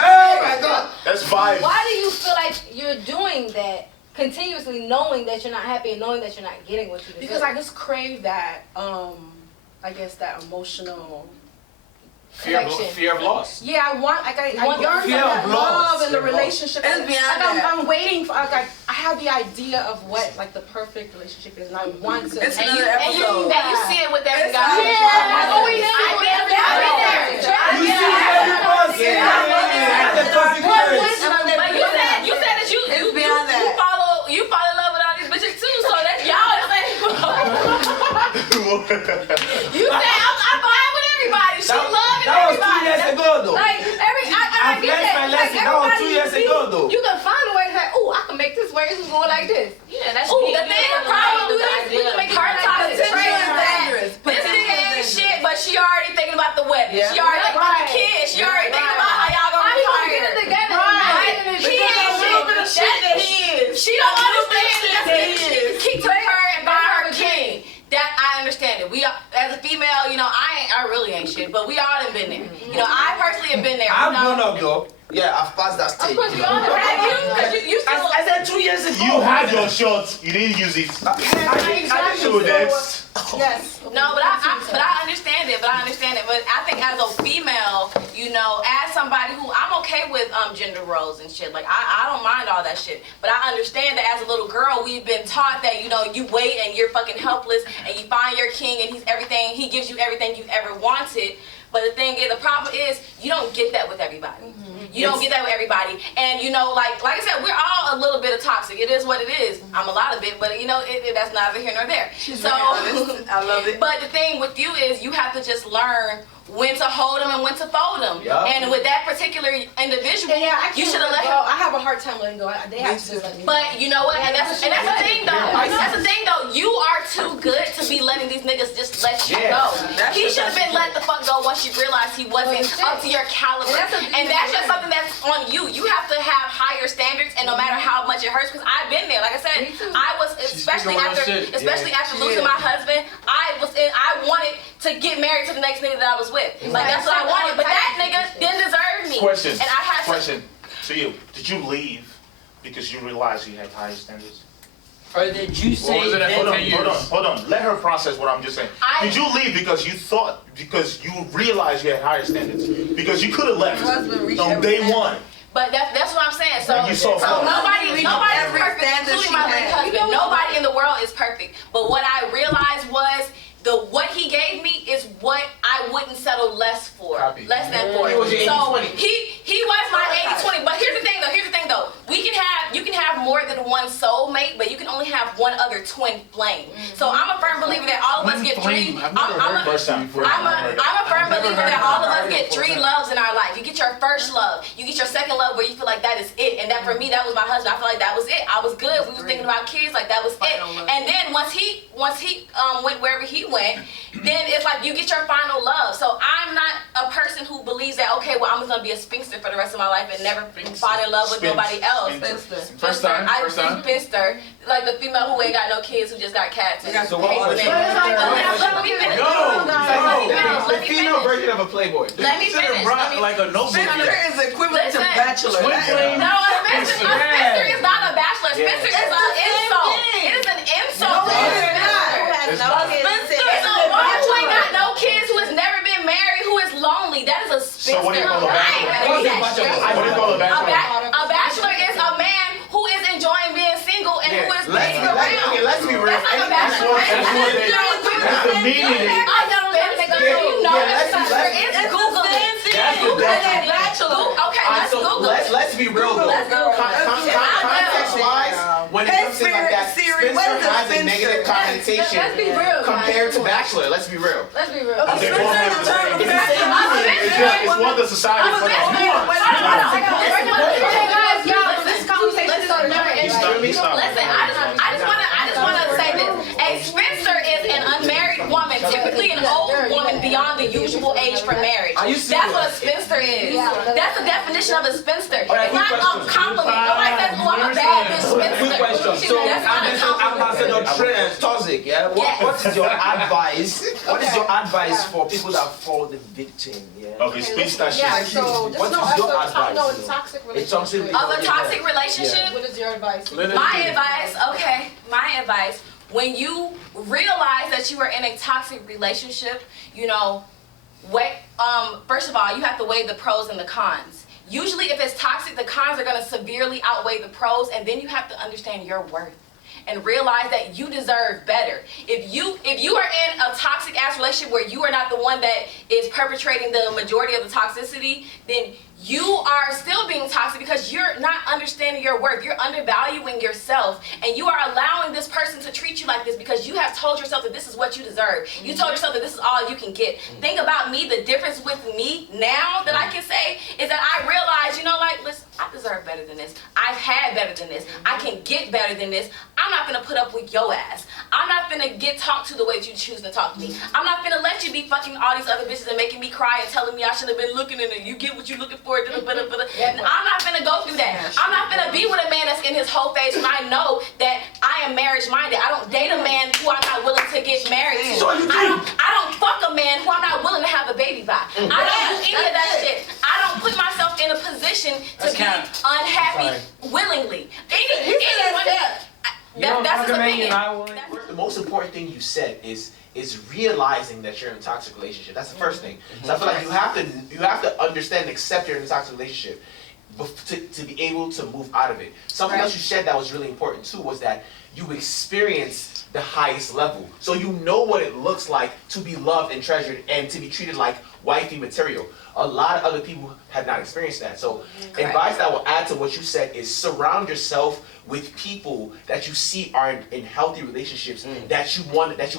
Oh my God. That's five. Why do you feel like you're doing that continuously, knowing that you're not happy and knowing that you're not getting what you deserve? Because I just crave that, I guess that emotional. Fear of loss. Yeah, I want, like, I yearn for Fear that of love loss. in the relationship. It's Like, beyond that. I'm waiting for, like, I have the idea of what, like, the perfect relationship is, and I want to. It's And another you episode. see it with every It's guy. I always see I've it been with there. You see every person. The toxic traits. But you said that you beyond that. fall in love with all these bitches too. So that's y'all the same. You said I vibe with everybody. She loving That was 2 everybody. years ago, though. Like I I've get learned that. my Like lesson. That was 2 years everybody, ago, though. you can find a way to say, "Ooh, I can make this work. This is going like this." Yeah, that's Ooh, the thing. The problem is we can make her toxic Potential trait is is that dangerous. this nigga ain't Dangerous. shit, but she already thinking about the wedding. Yeah. She already thinking about the Right. kids. She already thinking about how y'all How gonna you gonna get it retire. together? Right. And He ain't shit. She don't understand that she can keep to her and buy her a king. That I understand it. We as a female, I really ain't shit, but we all done been there. I personally have been there. I've grown up, though. Yeah, I've passed that stage. Of course, you all Have you? Because you still. I said 2 years ago. You had your shots. You didn't use it. So that's. Yes. No, but I understand it. But I think as a female, as somebody who I'm okay with gender roles and shit. Like I don't mind all that shit. But I understand that as a little girl, we've been taught that you wait and you're fucking helpless and you find your king and he's everything. He gives you everything you've ever wanted. But the thing is, the problem is you don't get that with everybody. You don't get that with everybody. And like I said, we're all a little bit of toxic. It is what it is. I'm a lot of it, but that's neither here nor there. She's very honest. I love it. But the thing with you is you have to just learn when to hold them and when to fold them. Yeah. And with that particular individual, you should have let go. him. I have a hard time letting go. They have to just let me go. But you know what? And that's the thing though. That's the thing though. You are too good to be letting these niggas just let you go. He should have been let the fuck go once you realized he wasn't up to your caliber. And that's just something that's on you. You have to have higher standards, and no matter how much it hurts, because I've been there. Like I said, I was especially after losing my husband. I wanted to get married to the next nigga that I was with. Like that's what I wanted. But that nigga didn't deserve me. Question. And I had Question to you. Did you leave because you realized you had higher standards? Or did you say was it that? Hold on. Let her process what I'm just saying. Did you leave because because you realized you had higher standards? Because you could have left on day one. But that's what I'm saying. So, You saw nobody's perfect, including my late husband. Nobody in the world is perfect. But what I realized was what he gave me is what I wouldn't settle less for. Less than for. He was your 80-20. So he was my 80-20. But here's the thing though. You can have more than one soulmate, but you can only have one other twin flame. So I'm a firm believer that all of us get three. I'm a firm believer that all of us get three loves in our life. You get your first love, you get your second love where you feel like that is it. And that for me, that was my husband. I feel like that was it. I was good. We was thinking about kids, like that was it. And then once he went wherever he went, then it's like you get your final love. So I'm not a person who believes that, okay, well, I'm just gonna be a spinster for the rest of my life and never fall in love with nobody else. First time. Spinster, like the female who ain't got no kids, who just got cats. And So what was let me finish. the female version of a playboy? Let me finish. Like a notebook. Spinster is equivalent to bachelor. No, a spinster is not a bachelor. Spinster is an insult. It is an insult. It's a woman who ain't got no kids, who has never been married, who is lonely. That is a spinster. So what do you call a bachelor? What do you call a bachelor? A bachelor is a man who is enjoying being single and who is being around. Let's be real. That's not a bachelor. That's the meaning. Let's be real though. Context-wise, when it comes to like that, Spinster has a negative connotation compared to bachelor. Let's be real. Let's be real. It's one the society put on. This conversation is never ending. Listen, I just wanna say this. A spinster is an unmarried woman, typically an old woman beyond the usual age for marriage. That's what a spinster is. That's the definition of a spinster. It's not a compliment. Nobody says, oh, I'm a bad bitch spinster. So Ambassador Toxic, yeah? What is your advice? What is your advice for people that fall the victim? Yeah. Okay, speech that shit. Yeah, so just What know is your of advice? a toxic It's something relationship. Of a toxic relationship? What is your advice? My advice, when you realize that you are in a toxic relationship, you know, first of all, you have to weigh the pros and the cons. Usually if it's toxic, the cons are gonna severely outweigh the pros, and then you have to understand your worth and realize that you deserve better. If you are in a toxic ass relationship where you are not the one that is perpetrating the majority of the toxicity, then you are still being toxic because you're not understanding your worth. You're undervaluing yourself, and you are allowing this person to treat you like this because you have told yourself that this is what you deserve. You told yourself that this is all you can get. Think about me. The difference with me now that I can say is that I realize, you know, like, listen, I deserve better than this. I've had better than this. I can get better than this. I'm not gonna put up with your ass. I'm not gonna get talked to the way that you choose to talk to me. I'm not gonna let you be fucking all these other bitches and making me cry and telling me I should have been looking in it. You get what you're looking for. I'm not gonna go through that. I'm not gonna be with a man that's in his whole phase when I know that I am marriage minded. I don't date a man who I'm not willing to get married to. I don't fuck a man who I'm not willing to have a baby by. I don't do any of that shit. I don't put myself in a position to be unhappy willingly. That's his opinion. The most important thing you said is realizing that you're in a toxic relationship. That's the first thing. So I feel like you have to understand and accept you're in a toxic relationship to be able to move out of it. Something else you said that was really important too was that you experienced the highest level. So you know what it looks like to be loved and treasured and to be treated like wifey material. A lot of other people have not experienced that. So advice that will add to what you said is surround yourself with people that you see are in healthy relationships that you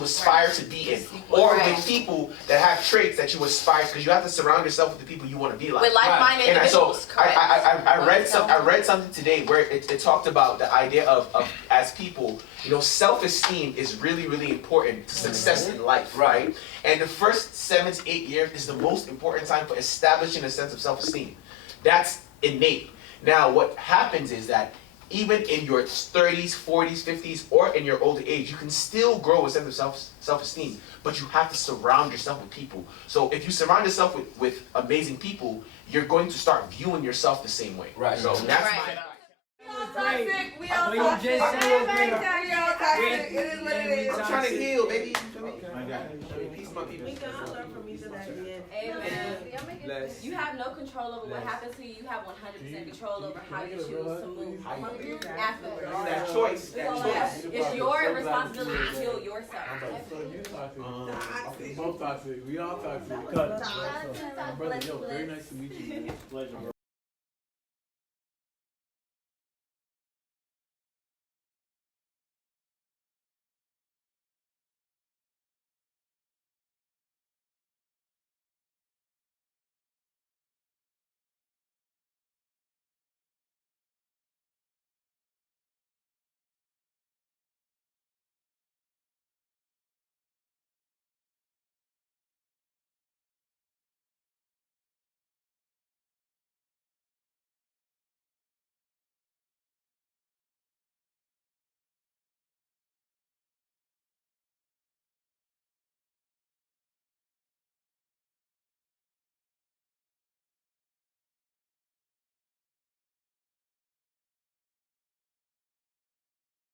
aspire to be in, or with people that have traits that you aspire, because you have to surround yourself with the people you want to be like. With like-minded individuals. So I read something today where it talked about the idea of as people, you know, self-esteem is really, really important to success in life, right? And the first 7 to 8 years is the most important time for establishing a sense of self-esteem. That's innate. Now, what happens is that even in your 30s, 40s, 50s, or in your older age, you can still grow a sense of self-esteem, but you have to surround yourself with people. So if you surround yourself with amazing people, you're going to start viewing yourself the same way. Right. So that's my Toxic. We all Well, you toxic. just said it was great. We all toxic. It is what it is. I'm trying to heal, baby. Peace, my people. We can all learn from each other at the end. Amen. You have no control over what happens to you. You have 100% control over how you choose to move afterwards. That choice. It's your responsibility to heal yourself. You toxic. Both toxic. We all toxic. My brother, yo, very nice to meet you. Pleasure, bro.